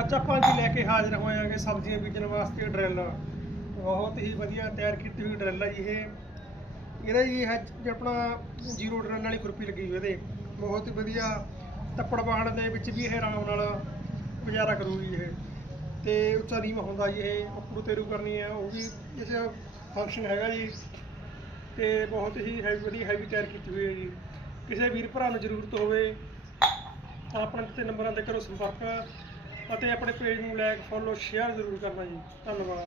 ਅੱਜ ਆਪਾਂ ਜੀ ਲੈ ਕੇ ਹਾਜ਼ਰ ਹੋਇਆਂਗੇ ਸਬਜ਼ੀਆਂ ਬੀਜਣ ਵਾਸਤੇ ਡਰਿੱਲ। ਬਹੁਤ ਹੀ ਵਧੀਆ ਤਿਆਰ ਕੀਤੀ ਹੋਈ ਡਰਿੱਲ ਹੈ ਜੀ ਇਹਦਾ ਜੀ ਹੈ ਆਪਣਾ ਜ਼ੀਰੋ ਡਰਨ ਵਾਲੀ ਖੁਰਪੀ ਲੱਗੀ ਹੋਈ ਇਹਦੇ। ਬਹੁਤ ਹੀ ਵਧੀਆ ਤੱਪੜ ਵਾਹਣ ਦੇ ਵਿੱਚ ਵੀ ਇਹ ਆਰਾਮ ਨਾਲ ਗੁਜ਼ਾਰਾ ਕਰੂਗੀ ਇਹ। ਤੇ ਉੱਚਾ ਨੀਵਾਂ ਹੁੰਦਾ ਜੀ ਇਹ ਉੱਪਰੋਂ ਤੇਰੂ ਕਰਨੀ ਹੈ ਉਹ ਵੀ ਇਸ ਫੰਕਸ਼ਨ ਹੈਗਾ ਜੀ। ਤੇ ਬਹੁਤ ਹੀ ਵਧੀਆ ਹੈਵੀ ਤਿਆਰ ਕੀਤੀ ਹੋਈ ਹੈ ਜੀ। ਕਿਸੇ ਵੀਰ ਭਰਾ ਨੂੰ ਜ਼ਰੂਰਤ ਹੋਵੇ ਤਾਂ ਆਪਣੇ ਦਿੱਤੇ ਨੰਬਰਾਂ 'ਤੇ ਕਰੋ ਸੰਪਰਕ ਅਤੇ ਆਪਣੇ ਪੇਜ ਨੂੰ ਲਾਈਕ ਫੋਲੋ ਸ਼ੇਅਰ ਜ਼ਰੂਰ ਕਰਨਾ ਜੀ। ਧੰਨਵਾਦ।